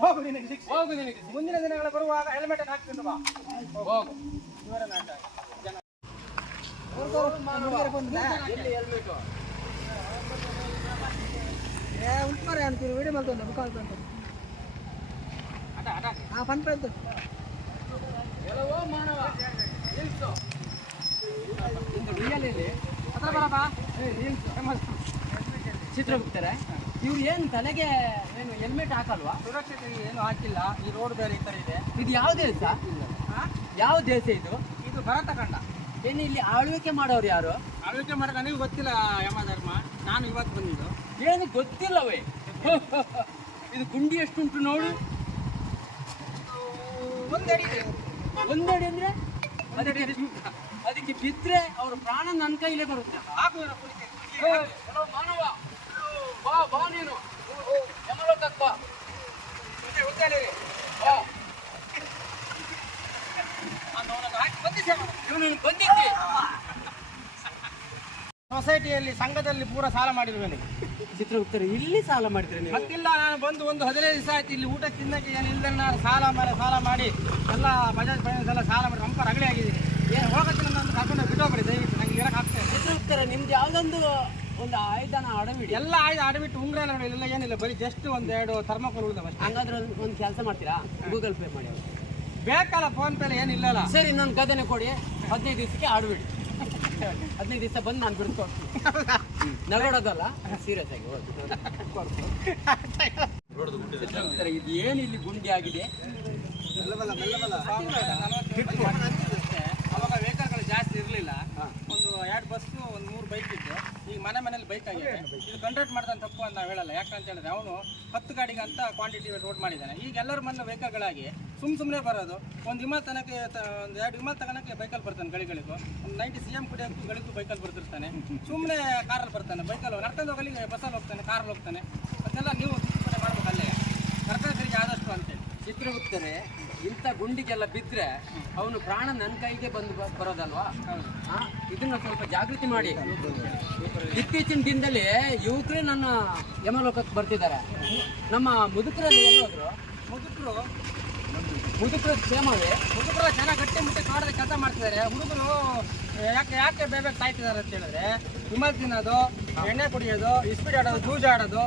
ಹೋಗು ನಿನಗೆ ಶಿಕ್ಷೆ. ಹೋಗು ನಿನಗೆ ಮುಂದಿನ ದಿನಗಳ ಬರುವಾಗ ಹೆಲ್ಮೆಟ್ ಅನ್ನು ಹಾಕಿಕೊಂಡು ಬಾ. ಹೋಗು. ಇವರ ನಾಟಕ ಜನ ಎಲ್ಲಿ ಹೆಲ್ಮೆಟ್ ಉಂಟು ಅಂತೀವಿ ವಿಡಿಯೋ ಮಾಡ್ಕೊಂಡು ಮುಖಾಂತರ ಪಂತ ಎಲ್ಲವೋ ಮಾನವ ನಿಲ್ಸು ಹತ್ರ ಬರಪ್ಪ ಚಿತ್ರ ಬಿಡ್ತಾರೆ ಇವ್ರು ಏನು ತಲೆಗೆ ಏನು ಹೆಲ್ಮೆಟ್ ಹಾಕಲ್ವಾ? ಸುರಕ್ಷತೆ ಏನು ಹಾಕಿಲ್ಲ. ಈ ರೋಡ್ ಬೇರೆ ಈ ಥರ ಇದೆ. ಇದು ಯಾವ ದೇಶ? ಯಾವ ದೇಶ ಇದು? ಇದು ಭರತಖಂಡ. ಏನು ಇಲ್ಲಿ ಆಳ್ವಿಕೆ ಮಾಡೋರು ಯಾರು? ಆಳ್ವಿಕೆ ಮಾಡೋಕೆ ನನಗೆ ಗೊತ್ತಿಲ್ಲ ಯಮಧರ್ಮ. ನಾನು ಇವತ್ತು ಬಂದಿದ್ದು. ಏನು ಗೊತ್ತಿಲ್ಲವೇ? ಇದು ಗುಂಡಿ ಎಷ್ಟುಂಟು ನೋಡು. ಒಂದಡಿ ಇದೆ. ಒಂದಡಿ ಅಂದರೆ ಅದಕ್ಕೆ ಬಿದ್ದರೆ ಅವ್ರ ಪ್ರಾಣ ನನ್ನ ಕೈಲೇ ಬರುತ್ತೆ. ಮಾನವ ಬಾ ಬಾ ನೀನು ಯಮಲೋಕಕ್ಕೆ ಬಾ. ಬಂದಿದ್ದೆ ಸೊಸೈಟಿಯಲ್ಲಿ ಸಂಘದಲ್ಲಿ ಪೂರ ಸಾಲ ಮಾಡಿರುವೆ. ಚಿತ್ರಗುಪ್ತರು ಇಲ್ಲಿ ಸಾಲ ಮಾಡಿದ್ರೆ ಮತ್ತಿಲ್ಲ. ನಾನು ಬಂದು ಒಂದು 15 ದಿವಸ ಆಯ್ತು. ಇಲ್ಲಿ ಊಟ ತಿನ್ನಕ್ಕೆ ಏನು ಇಲ್ಲದೆ ನಾನು ಸಾಲ ಮಾಡಿ ಎಲ್ಲ ಬಜಾಜ್ ಫೈನಾನ್ಸ್ ಎಲ್ಲ ಸಾಲ ಮಾಡಿ ರೊಂಪ ರಗಳೆ ಆಗಿದ್ದೀನಿ. ಏನು ಹೋಗತ್ತಿಲ್ಲ ನಾನು ಕರ್ಕೊಂಡು ಬಿಟ್ಟೋಗ್ರಿ ದಯವಿಟ್ಟು. ನಂಗೆ ಹೇಳಕ್ ಆಗ್ತದೆ. ಚಿತ್ರಗುಪ್ತರ ನಿಮ್ದು ಯಾವುದೊಂದು ಒಂದು ಆಯುಧನ ಅಡವಿಡಿ. ಎಲ್ಲ ಆಯುಧ ಅಡವಿಟ್ಟು ಉಂಗ್ರ ಎಲ್ಲ ಏನಿಲ್ಲ. ಬರೀ ಜಸ್ಟ್ ಒಂದೆರಡು ಥರ್ಮಾಕೋಲ್ ಉಳಿದವ. ಹಂಗಾದ್ರೆ ಒಂದು ಕೆಲಸ ಮಾಡ್ತೀರಾ? ಗೂಗಲ್ ಪೇ ಮಾಡಿ. ಬೇಕಲ್ಲ ಫೋನ್ ಪೇ ಏನಿಲ್ಲಲ್ಲ. ಸರಿ ನನ್ನ ಗದನೆ ಕೊಡಿ. 15 ದಿವಸಕ್ಕೆ ಆಡಬೇಡಿ. 15 ದಿವಸ ಬಂದು ನಾನು ಬಿಡಿಸ್ಕೊಡ್ತೀನಿ. ನಗೋಡೋದಲ್ಲ, ಸೀರಿಯಸ್ ಆಗಿ ಇದು ಏನು ಇಲ್ಲಿ ಗುಂಡಿ ಆಗಿದೆ? ಅವಾಗ ವೆಹಿಕಲ್ಗಳು ಜಾಸ್ತಿ ಇರಲಿಲ್ಲ. ಒಂದು 2 ಬಸ್ಸು, ಒಂದು 3 ಬೈಕ್ ಇತ್ತು. ಈಗ ಮನೇಲಿ ಬೈಕ್ ಆಗಿದೆ. ಇದು ಕಂಟ್ರೋಲ್ ಮಾಡ್ತಾನೆ ತಪ್ಪು ಅಂತ ನಾವು ಹೇಳಲ್ಲ. ಯಾಕಂತ ಹೇಳಿದ್ರೆ ಅವನು 10 ಗಾಡಿಗೆ ಅಂತ ಕ್ವಾಂಟಿಟಿ ರೋಡ್ ಮಾಡಿದ್ದಾನೆ. ಈಗ ಎಲ್ಲರ ಮನೆ ವೆಹಿಕಲ್ಗಳಾಗಿ ಸುಮ್ಮನೆ ಬರೋದು. ಒಂದು ವಿಮಾನ ತನಕ್ಕೆ ಒಂದು 2 ವಿಮಾನ ತಗೋಣಕ್ಕೆ ಬೈಕಲ್ಲಿ ಬರ್ತಾನೆ. ಗಳಿಗಳಿಗೂ ಒಂದು 90 CM ಕುಡಿಯೋಕ್ಕೂ ಗಳಿಗೂ ಬೈಕಲ್ಲಿ ಬರ್ತಿರ್ತಾನೆ. ಸುಮ್ಮನೆ ಕಾರಲ್ಲಿ ಬರ್ತಾನೆ. ಬೈಕಲ್ಲಿ ನಡ್ಕೊಂಡು ಹೋಗಲಿಕ್ಕೆ ಬಸ್ಸಲ್ಲಿ ಹೋಗ್ತಾನೆ, ಕಾರಲ್ಲಿ ಹೋಗ್ತಾನೆ. ಅದನ್ನೆಲ್ಲ ನೀವು ತಿದ್ದುಪಡಿ ಮಾಡ್ಬೇಕು. ಅಲ್ಲೇ ಕರ್ತವ್ಯರಿಗೆ ಆದಷ್ಟು ಅಂತೇಳಿ. ಚಿತ್ರಗುಪ್ತರೆ ಇಂಥ ಗುಂಡಿಗೆಲ್ಲ ಬಿದ್ದರೆ ಅವನು ಪ್ರಾಣ ನನ್ನ ಕೈಗೆ ಬರೋದಲ್ವಾ? ಇದನ್ನ ಸ್ವಲ್ಪ ಜಾಗೃತಿ ಮಾಡಿ. ಇತ್ತೀಚಿನ ದಿನದಲ್ಲಿ ಯುವಕರೇ ನನ್ನ ಯಮಲೋಕಕ್ಕೆ ಬರ್ತಿದ್ದಾರೆ. ನಮ್ಮ ಮುದುಕರಲ್ಲಿ ಎಲ್ಲೋದ್ರು? ಮುದುಕರು ಕ್ಷೇಮವೇ? ಮುದುಕರು ಜನ ಗಟ್ಟಿ ಮುಟ್ಟಿ ಕಾಡದ ಕೆಲಸ ಮಾಡ್ತಿದ್ದಾರೆ. ಹುಡುಗರು ಯಾಕೆ ಬೇಗ ಸಾಯ್ತಿದ್ದಾರೆ ಅಂತ ಹೇಳಿದ್ರೆ ವಿಮಲ್ ತಿನ್ನೋದು, ಎಣ್ಣೆ ಕುಡಿಯೋದು, ಇಸ್ಪೀಡ್ ಆಡೋದು, ಜೂಜ್ ಆಡೋದು,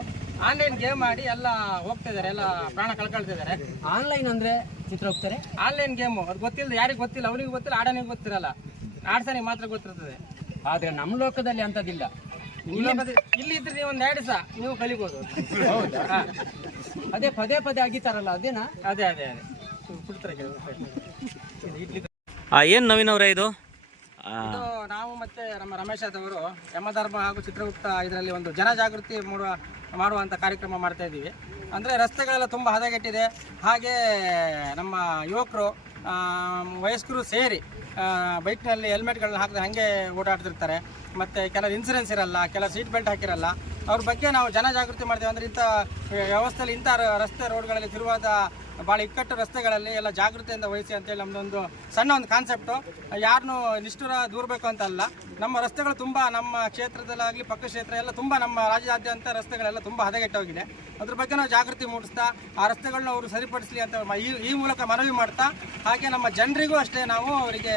ಆನ್ಲೈನ್ ಗೇಮ್ ಆಡಿ ಎಲ್ಲ ಹೋಗ್ತಿದ್ದಾರೆ. ಎಲ್ಲ ಪ್ರಾಣ ಕಳ್ಕೊಳ್ತಿದ್ದಾರೆ. ಆನ್ಲೈನ್ ಅಂದರೆ ಚಿತ್ರಗುಪ್ತರೆ ಆನ್ಲೈನ್ ಗೇಮು. ಅದು ಗೊತ್ತಿಲ್ಲ, ಯಾರಿಗೆ ಗೊತ್ತಿಲ್ಲ. ಅವನಿಗೆ ಗೊತ್ತಿಲ್ಲ, ಆಡೋನಿಗೆ ಗೊತ್ತಿರಲ್ಲ. ಆಡ್ಸೋನಿಗೆ ಮಾತ್ರ ಗೊತ್ತಿರ್ತದೆ. ಆದರೆ ನಮ್ಮ ಲೋಕದಲ್ಲಿ ಅಂಥದ್ದಿಲ್ಲ. ಇಲ್ಲಿ ಇದ್ರೆ ನೀವು ಒಂದು 2 ದಿವಸ ನೀವು ಕಲಿಬೋದು. ಹೌದಾ? ಅದೇ ಪದೇ ಆಗಿತ್ತಾರಲ್ಲ, ಅದೇನಾ? ಅದೇ ಏನು ನವೀನವ್ರೆ ಇದು? ನಾವು ಮತ್ತೆ ನಮ್ಮ ರಮೇಶ್ ಅವರು ಯಮಧರ್ಮ ಹಾಗೂ ಚಿತ್ರಗುಪ್ತ ಇದರಲ್ಲಿ ಒಂದು ಜನಜಾಗೃತಿ ಮಾಡುವಂಥ ಕಾರ್ಯಕ್ರಮ ಮಾಡ್ತಾ ಇದ್ದೀವಿ. ಅಂದರೆ ರಸ್ತೆಗಳೆಲ್ಲ ತುಂಬ ಹದಗೆಟ್ಟಿದೆ. ಹಾಗೆ ನಮ್ಮ ಯುವಕರು ವಯಸ್ಕರು ಸೇರಿ ಬೈಕ್ನಲ್ಲಿ ಹೆಲ್ಮೆಟ್ಗಳನ್ನ ಹಾಕಿದ್ರೆ ಹಾಗೆ ಓಡಾಡ್ತಿರ್ತಾರೆ. ಮತ್ತು ಕೆಲವು ಇನ್ಸೂರೆನ್ಸ್ ಇರಲ್ಲ, ಕೆಲವು ಸೀಟ್ ಬೆಲ್ಟ್ ಹಾಕಿರಲ್ಲ. ಅವ್ರ ಬಗ್ಗೆ ನಾವು ಜನಜಾಗೃತಿ ಮಾಡ್ತೀವಿ. ಅಂದರೆ ಇಂಥ ವ್ಯವಸ್ಥೆಯಲ್ಲಿ ಇಂಥ ರಸ್ತೆ ರೋಡ್ಗಳಲ್ಲಿ ತಿರುವಾದ ಭಾಳ ಇಕ್ಕಟ್ಟು ರಸ್ತೆಗಳಲ್ಲಿ ಎಲ್ಲ ಜಾಗೃತಿಯಿಂದ ವಹಿಸಿ ಅಂತೇಳಿ ನಮ್ಮದೊಂದು ಸಣ್ಣ ಒಂದು ಕಾನ್ಸೆಪ್ಟು. ಯಾರನ್ನೂ ನಿಷ್ಠುರ ದೂರಬೇಕು ಅಂತ ಅಲ್ಲ. ನಮ್ಮ ರಸ್ತೆಗಳು ತುಂಬ ನಮ್ಮ ಕ್ಷೇತ್ರದಲ್ಲಾಗಲಿ ಪಕ್ಕ ಕ್ಷೇತ್ರ ಎಲ್ಲ ತುಂಬ ನಮ್ಮ ರಾಜ್ಯಾದ್ಯಂತ ರಸ್ತೆಗಳೆಲ್ಲ ತುಂಬ ಹದಗೆಟ್ಟೋಗಿದೆ. ಅದ್ರ ಬಗ್ಗೆ ನಾವು ಜಾಗೃತಿ ಮೂಡಿಸ್ತಾ ಆ ರಸ್ತೆಗಳನ್ನ ಅವರು ಸರಿಪಡಿಸಲಿ ಅಂತ ಈ ಮೂಲಕ ಮನವಿ ಮಾಡ್ತಾ, ಹಾಗೆ ನಮ್ಮ ಜನರಿಗೂ ಅಷ್ಟೇ ನಾವು ಅವರಿಗೆ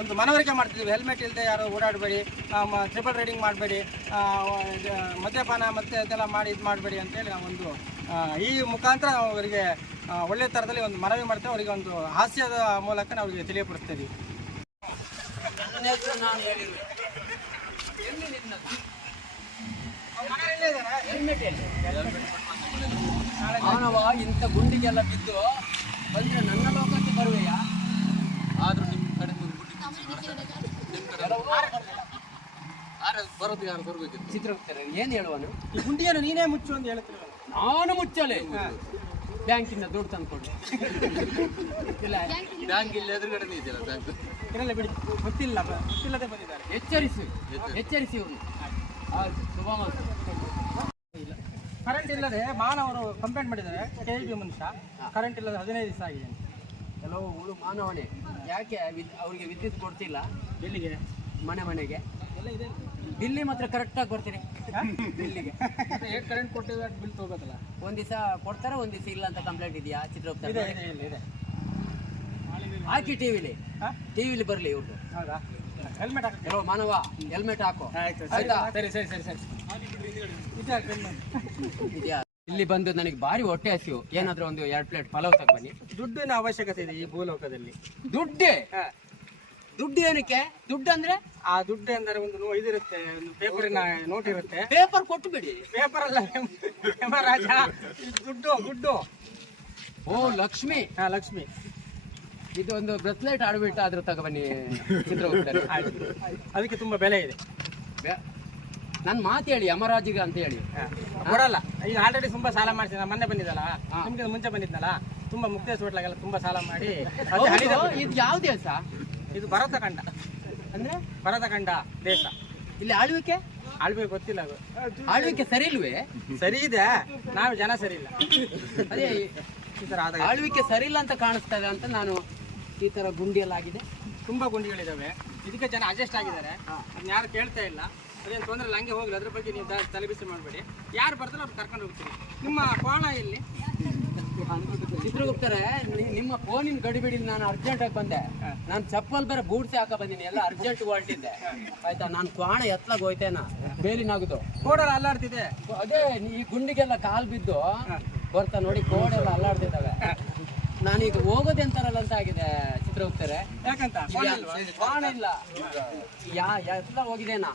ಒಂದು ಮನವರಿಕೆ ಮಾಡ್ತಿದ್ದೀವಿ. ಹೆಲ್ಮೆಟ್ ಇಲ್ಲದೆ ಯಾರು ಓಡಾಡಬೇಡಿ, ಟ್ರಿಪಲ್ ರೈಡಿಂಗ್ ಮಾಡಬೇಡಿ, ಮದ್ಯಪಾನ ಮತ್ತು ಅದೆಲ್ಲ ಮಾಡಿ ಇದು ಮಾಡಬೇಡಿ ಅಂತೇಳಿ ನಾವೊಂದು ಈ ಮುಖಾಂತರ ನಾವು ಅವರಿಗೆ ಒಳ್ಳೆ ಥರದಲ್ಲಿ ಒಂದು ಮನವಿ ಮಾಡ್ತೇವೆ. ಅವರಿಗೆ ಒಂದು ಹಾಸ್ಯದ ಮೂಲಕ ನಾವು ಅವರಿಗೆ ತಿಳಿಯಪಡಿಸ್ತೀವಿ. ಮಾನವ ಇಂಥ ಗುಂಡಿಗೆಲ್ಲ ಬಿದ್ದು ಬಂದರೆ ನನ್ನ ಲೋಕಕ್ಕೆ ಬರುವೆಯಾ? ಆದರೂ ನಿಮ್ಮ ಕಡೆ ಬರೋದು ಯಾರು ಬರಬೇಕಿತ್ತು? ಚಿತ್ರಗುಪ್ತರೆ ಏನು ಹೇಳುವನು? ಈ ಗುಂಡಿಯನ್ನು ನೀನೇ ಮುಚ್ಚು ಅಂತ ಹೇಳ್ತೀರ. ನಾನು ಮುಚ್ಚಲೆ ಬ್ಯಾಂಕಿಂದ ದುಡ್ಡು ತಂದ್ಕೊಂಡು ಇಲ್ಲ, ಬ್ಯಾಂಕ್ ಇಲ್ಲಿ ಎದುರುಗಡೆ ಇದೆಯಲ್ಲ ಬ್ಯಾಂಕ್. ಇರಲ್ಲ ಬಿಡಿ, ಗೊತ್ತಿಲ್ಲದೆ ಬಂದಿದ್ದಾರೆ. ಎಚ್ಚರಿಸಿ ಇವ್ರನ್ನ. ಇಲ್ಲ, ಕರೆಂಟ್ ಇಲ್ಲದೆ ಮಾನವರು ಕಂಪ್ಲೇಂಟ್ ಮಾಡಿದ್ದಾರೆ. KIB ಮನುಷ್ಯ ಕರೆಂಟ್ ಇಲ್ಲದೆ 15 ದಿವಸ ಆಗಿದೆ. ಕೆಲವು ಹುಳು ಮಾನವನೇ ಯಾಕೆ ಅವರಿಗೆ ವಿದ್ಯುತ್ ಕೊಡ್ತಿಲ್ಲ? ಎಲ್ಲಿಗೆ? ಮನೆಗೆ ಎಲ್ಲ ಇದೆ. ಬಿಲ್ಲಿ ಮಾತ್ರ ಕರೆಕ್ಟಾಗಿ ಬರ್ತೀನಿ. ಇಲ್ಲಿಗೆ ಹೇಗೆ ಕರೆಂಟ್ ಕೊಟ್ಟಿದ್ರೆ ಅಷ್ಟು ಬಿಲ್ ತಗೋಬೇಕಲ್ಲ. ಒಂದ್ ದಿವಸ ಕೊಡ್ತಾರೆ, ಒಂದ್ ದಿವಸ ಇಲ್ಲ ಅಂತ ಕಂಪ್ಲೇಂಟ್ ಇದೆಯಾ ಚಿತ್ರಗುಪ್ತ? ಇದೆ ಇದೆ ಇಲ್ಲ ಇದೆ. ಹಾಕಿ ಟಿವಿಲಿ, ಹಾ? ಟಿವಿಲಿ ಬರ್ಲಿ ಇವ್ರದ್ದು. ಹೌದಾ? ಹೆಲ್ಮೆಟ್ ಹಾಕಿ. ಕೆಲವು ಮಾನವ ಹೆಲ್ಮೆಟ್ ಹಾಕೋ. ಆಯ್ತು ಆಯ್ತಾ? ಸರಿ ಸರಿ ಸರಿ ಸರಿ ಇದೆ ಹಾಕಿ ಹೆಲ್ಮೆಟ್. ಇದೆಯಾ? ಇಲ್ಲಿ ಬಂದು ನನಗೆ ಭಾರಿ ಹೊಟ್ಟೆ ಹಸಿವು, ಏನಾದ್ರೂ ಒಂದು 2 ಪ್ಲೇಟ್ ಪಲಾವ್ ತಗೊಬನ್ನಿ. ದುಡ್ಡಿನ ಅವಶ್ಯಕತೆ ಇದೆ ಈ ಭೂಲೋಕದಲ್ಲಿ. ದುಡ್ಡೇ? ಹಾ. ದುಡ್ಡು ಏನಕ್ಕೆ? ದುಡ್ಡು ಅಂದ್ರೆ ಆ ದುಡ್ಡು ಅಂದರೆ ಒಂದು ಇದಿರುತ್ತೆ, ಒಂದು ಪೇಪರಿನ ನೋಟ್ ಇರುತ್ತೆ. ಪೇಪರ್ ಕೊಟ್ಟು ಬಿಡಿ. ಪೇಪರ್ ಅಲ್ಲ ರಾಜ, ದುಡ್ಡು ದುಡ್ಡು. ಓ ಲಕ್ಷ್ಮಿ. ಹಾ ಲಕ್ಷ್ಮಿ. ಇದು ಒಂದು ಬ್ರೆಸ್ಲೈಟ್ ಆಡ್ಬಿಟ್ಟು ಆದ್ರೂ ತಗೊಬನ್ನಿ ಚಿತ್ರಗುಪ್ತರು. ಅದಕ್ಕೆ ತುಂಬಾ ಬೆಲೆ ಇದೆ. ನನ್ ಮಾತು ಹೇಳಿ ಯಮರಾಜಿಗ ಅಂತ ಹೇಳಿ. ಕೊಡಲ್ಲ. ಈಗ ಆಲ್ರೆಡಿ ತುಂಬಾ ಸಾಲ ಮಾಡ್ತೀನಿ. ನಾನು ಮೊನ್ನೆ ಬಂದಿದ್ದಲ್ಲ, ಹಾ. ನಿಮ್ಗೆ ಮುಂಚೆ ಬಂದಿದ್ನಲ್ಲ, ತುಂಬಾ ಮುಕ್ತೇಶ್ ಹೋಟ್ಲಾಗೆಲ್ಲ ತುಂಬಾ ಸಾಲ ಮಾಡಿ. ಇದು ಯಾವ ದೇಶ ಇದು ಭರತಖಂಡ ಅಂದ್ರೆ? ಭರತಖಂಡ ದೇಶ. ಇಲ್ಲಿ ಆಳ್ವಿಕೆ ಆಳ್ಬೇಕು ಗೊತ್ತಿಲ್ಲ ಅದು. ಆಳ್ವಿಕೆ ಸರಿ ಇಲ್ವೇ? ಸರಿ ಇದೆ, ನಾವು ಜನ ಸರಿ ಇಲ್ಲ. ಅದೇ ಈ ತರ ಆದಾಗ ಆಳ್ವಿಕೆ ಸರಿ ಇಲ್ಲ ಅಂತ ಕಾಣಿಸ್ತದೆ ಅಂತ ನಾನು. ಈ ತರ ಗುಂಡಿಯಲ್ಲಾಗಿದೆ. ತುಂಬಾ ಗುಂಡಿಗಳಿದಾವೆ, ಇದಕ್ಕೆ ಜನ ಅಡ್ಜಸ್ಟ್ ಆಗಿದ್ದಾರೆ. ಅದನ್ನ ಯಾರು ಕೇಳ್ತಾ ಇಲ್ಲ. ಅದೇನು ತೊಂದರೆ ಇಲ್ಲ, ಹಂಗೆ ಹೋಗ್ಲಿ. ಅದ್ರ ಬಗ್ಗೆ ನೀವು ತಲೆಬಿಸಿ ಮಾಡಬೇಡಿ. ಯಾರು ಬರ್ತಾರೋ ಅವ್ರು ಕರ್ಕೊಂಡು ಹೋಗ್ತೀವಿ. ನಿಮ್ಮ ಕೋಣ ಇಲ್ಲಿ ಚಿತ್ರಗುಪ್ತರೇ, ನಿಮ್ಮ ಫೋನಿನ ಗಡಿಬಿಡಿ ನಾನು ಅರ್ಜೆಂಟ್ ಆಗಿ ಬಂದೆ. ನಾನು ಚಪ್ಪಲ್ ಬೇರೆ ಬೂಟ್ಸೆ ಹಾಕ ಬಂದೀನಿ, ಎಲ್ಲ ಅರ್ಜೆಂಟ್ ಹೊರಟಿದ್ದೆ. ಆಯ್ತಾ? ನಾನು ಕ್ವಾಣ ಎತ್ಲಾಗ ಹೋಯ್ತೇನ ಬೇಲಿನಾಗುದು. ಕೋಡೆಲ್ಲ ಅಲ್ಲಾಡ್ತಿದೆ. ಅದೇ ಈ ಗುಂಡಿಗೆಲ್ಲ ಕಾಲ್ ಬಿದ್ದು ಬರ್ತಾ ನೋಡಿ, ಕೋಡೆಲ್ಲ ಅಲ್ಲಾಡ್ತಿದ್ದಾವೆ. ನಾನೀಗ ಹೋಗೋದೆಂತಾರಲ್ಲ ಅಂತ ಆಗಿದೆ ಚಿತ್ರಗುಪ್ತರೇ. ಯಾಕಂತ ಕ್ವಾಣ ಇಲ್ಲ, ಎಲ್ಲ ಹೋಗಿದೇನಾ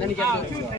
ನನಗೆ?